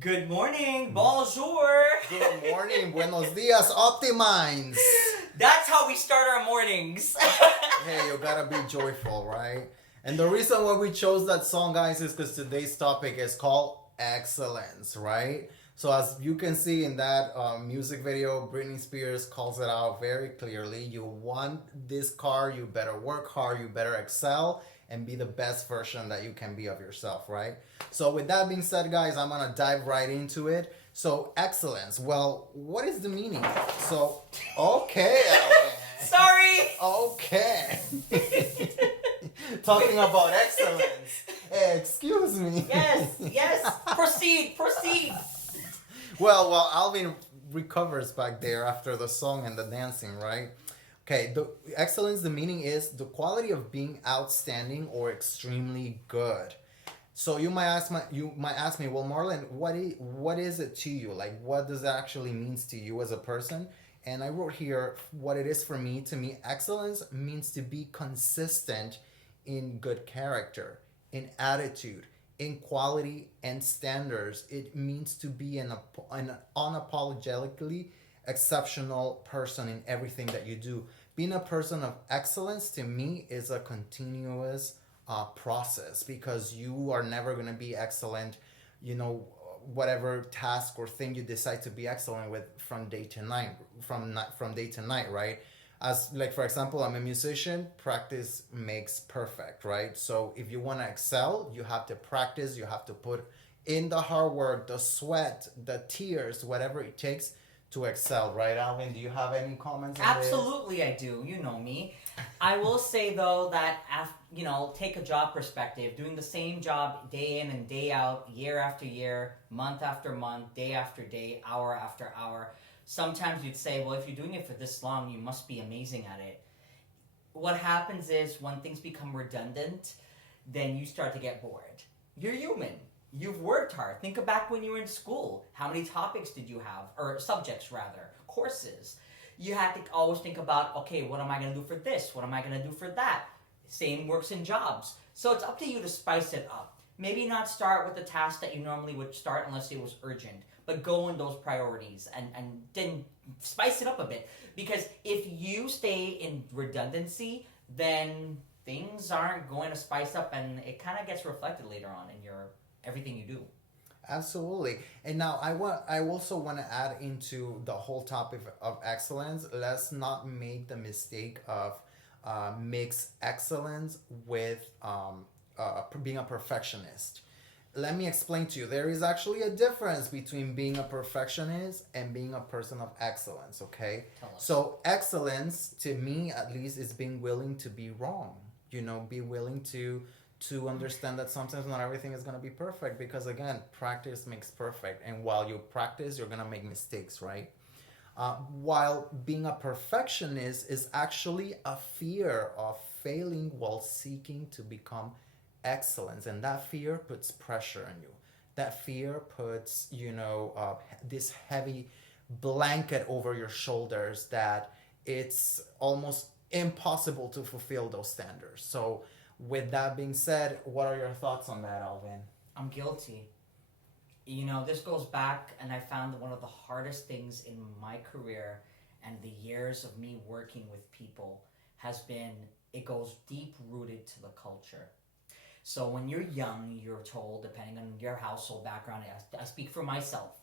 Good morning, bonjour. Good morning, buenos dias, Optimines. That's how we start our mornings. Hey, you gotta be joyful, right? And the reason why we chose that song, guys, is because today's topic is called excellence, right? So as you can see in that music video, Britney Spears calls it out very clearly. You want this car, you better work hard, you better excel, and be the best version that you can be of yourself, right? So with that being said, guys, I'm gonna dive right into it. So excellence, well, what is the meaning? So, okay, Sorry. okay. Talking about excellence. Excuse me. Yes. Proceed. Well, Alvin recovers back there after the song and the dancing, right? Okay, the excellence, the meaning is the quality of being outstanding or extremely good. So you might ask me, well, Marlon, what is it to you? Like, what does that actually means to you as a person? And I wrote here what it is for me. To me, excellence means to be consistent in good character, in attitude, in quality and standards. It means to be an unapologetically exceptional person in everything that you do. Being a person of excellence to me is a continuous process, because you are never going to be excellent, whatever task or thing you decide to be excellent with from day to night, from day to night, right? As like for example, I'm a musician, practice makes perfect, right? So if you want to excel, you have to practice, you have to put in the hard work, the sweat, the tears, whatever it takes to excel, right? Alvin, do you have any comments on this? Absolutely, I do. You know me. I will say though that take a job perspective, doing the same job day in and day out, year after year, month after month, day after day, hour after hour. Sometimes you'd say, well, if you're doing it for this long, you must be amazing at it. What happens is when things become redundant, then you start to get bored. You're human. You've worked hard. Think back when you were in school. How many topics did you have? Or subjects, rather. Courses. You had to always think about, okay, what am I going to do for this? What am I going to do for that? Same works in jobs. So it's up to you to spice it up. Maybe not start with the task that you normally would start unless it was urgent, but go in those priorities and then spice it up a bit. Because if you stay in redundancy, then things aren't going to spice up, and it kind of gets reflected later on in your everything you do. Absolutely. And now I also want to add into the whole topic of excellence. Let's not make the mistake of mix excellence with being a perfectionist. Let me explain to you. There is actually a difference between being a perfectionist and being a person of excellence, okay? Tell us. So excellence, to me at least, is being willing to be wrong. Be willing to understand that sometimes not everything is going to be perfect, because again, practice makes perfect, and while you practice, you're going to make mistakes, right? While being a perfectionist is actually a fear of failing while seeking to become excellence, and that fear puts pressure on you. That fear puts this heavy blanket over your shoulders that it's almost impossible to fulfill those standards. So with that being said, what are your thoughts on that, Alvin? I'm guilty. This goes back, and I found that one of the hardest things in my career and the years of me working with people has been, it goes deep rooted to the culture. So when you're young, you're told, depending on your household background, I speak for myself,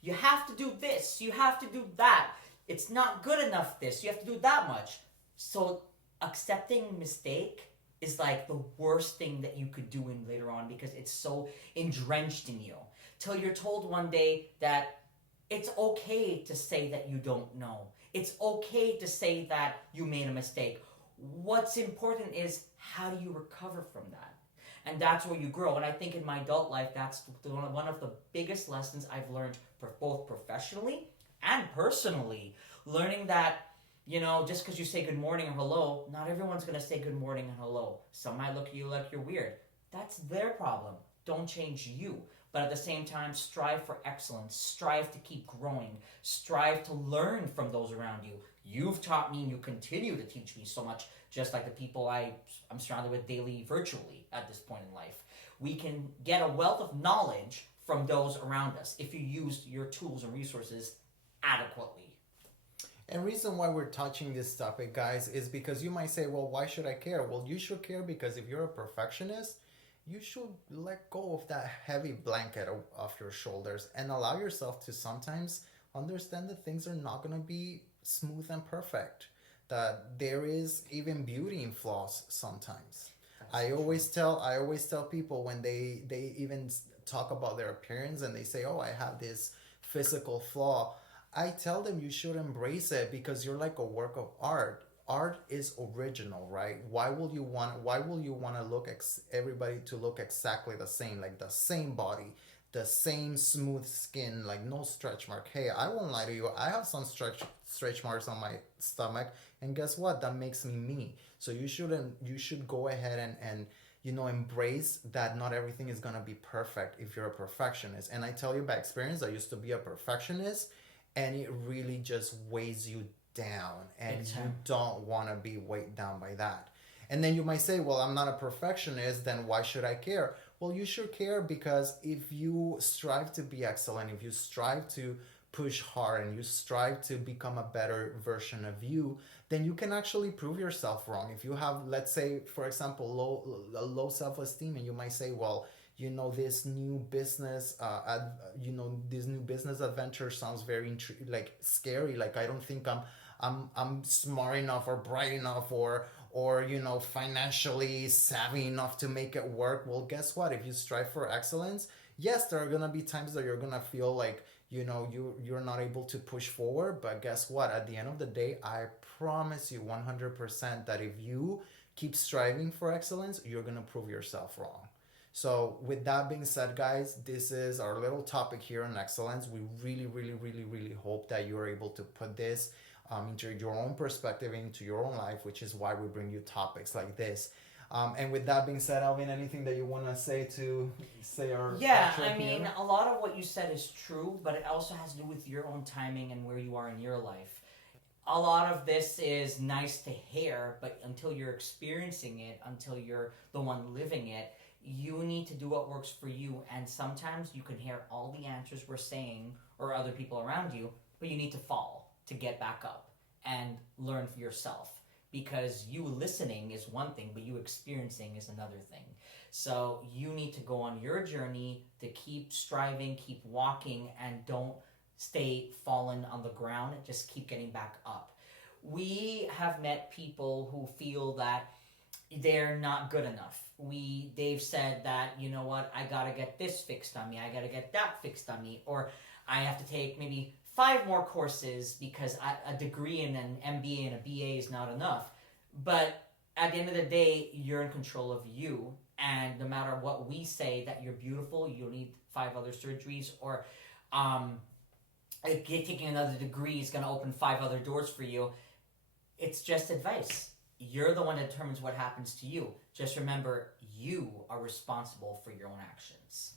you have to do this, you have to do that. It's not good enough this, you have to do that much. So accepting mistake is like the worst thing that you could do in later on, because it's so entrenched in you. Till you're told one day that it's okay to say that you don't know. It's okay to say that you made a mistake. What's important is, how do you recover from that? And that's where you grow. And I think in my adult life, that's one of the biggest lessons I've learned, both professionally and personally. Learning that, just because you say good morning or hello, not everyone's going to say good morning and hello. Some might look at you like you're weird. That's their problem. Don't change you. But at the same time, strive for excellence. Strive to keep growing. Strive to learn from those around you. You've taught me and you continue to teach me so much, just like the people I'm surrounded with daily virtually at this point in life. We can get a wealth of knowledge from those around us if you use your tools and resources adequately. And reason why we're touching this topic, guys, is because you might say, well, why should I care? Well, you should care because if you're a perfectionist, you should let go of that heavy blanket off your shoulders and allow yourself to sometimes understand that things are not going to be smooth and perfect, that there is even beauty in flaws sometimes. I always tell people when they even talk about their appearance and they say, oh, I have this physical flaw. I tell them you should embrace it because you're like a work of art. Art is original, right? Why will you want to everybody to look exactly the same, like the same body, the same smooth skin, like no stretch mark? Hey, I won't lie to you. I have some stretch marks on my stomach, and guess what? That makes me. So you should go ahead and embrace that not everything is going to be perfect if you're a perfectionist. And I tell you by experience, I used to be a perfectionist, and it really just weighs you down, and you don't want to be weighed down by that. And then you might say, well, I'm not a perfectionist, then why should I care? Well, you should care because if you strive to be excellent, if you strive to push hard and you strive to become a better version of you, then you can actually prove yourself wrong. If you have, let's say, for example, low self-esteem, and you might say, well, this new business this new business adventure sounds very like scary, like I don't think I'm smart enough or bright enough or financially savvy enough to make it work. Well, guess what? If you strive for excellence, yes, there are gonna be times that you're gonna feel like you're not able to push forward, but guess what? At the end of the day, I promise you 100% that if you keep striving for excellence, you're gonna prove yourself wrong. So with that being said, guys, this is our little topic here on excellence. We really, really, really, really hope that you're able to put this into your own perspective, into your own life, which is why we bring you topics like this. And with that being said, Alvin, anything that you want to say our Yeah, outro I mean, here? a lot of what you said is true, but it also has to do with your own timing and where you are in your life. A lot of this is nice to hear, but until you're experiencing it, until you're the one living it, you need to do what works for you. And sometimes you can hear all the answers we're saying or other people around you, but you need to fall to get back up and learn for yourself. Because you listening is one thing, but you experiencing is another thing. So you need to go on your journey to keep striving, keep walking, and don't stay fallen on the ground. Just keep getting back up. We have met people who feel that they're not good enough. They've said that, you know what, I gotta get this fixed on me, I gotta get that fixed on me, or I have to take maybe 5 more courses because a degree in an MBA and a BA is not enough. But at the end of the day, you're in control of you, and no matter what we say that you're beautiful, you'll need 5 other surgeries, or taking another degree is going to open 5 other doors for you. It's just advice. You're the one that determines what happens to you. Just remember, you are responsible for your own actions.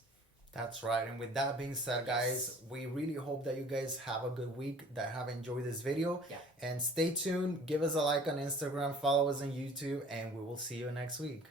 That's right. And with that being said, guys, we really hope that you guys have a good week, that have enjoyed this video. Yeah. And stay tuned. Give us a like on Instagram, follow us on YouTube, and we will see you next week.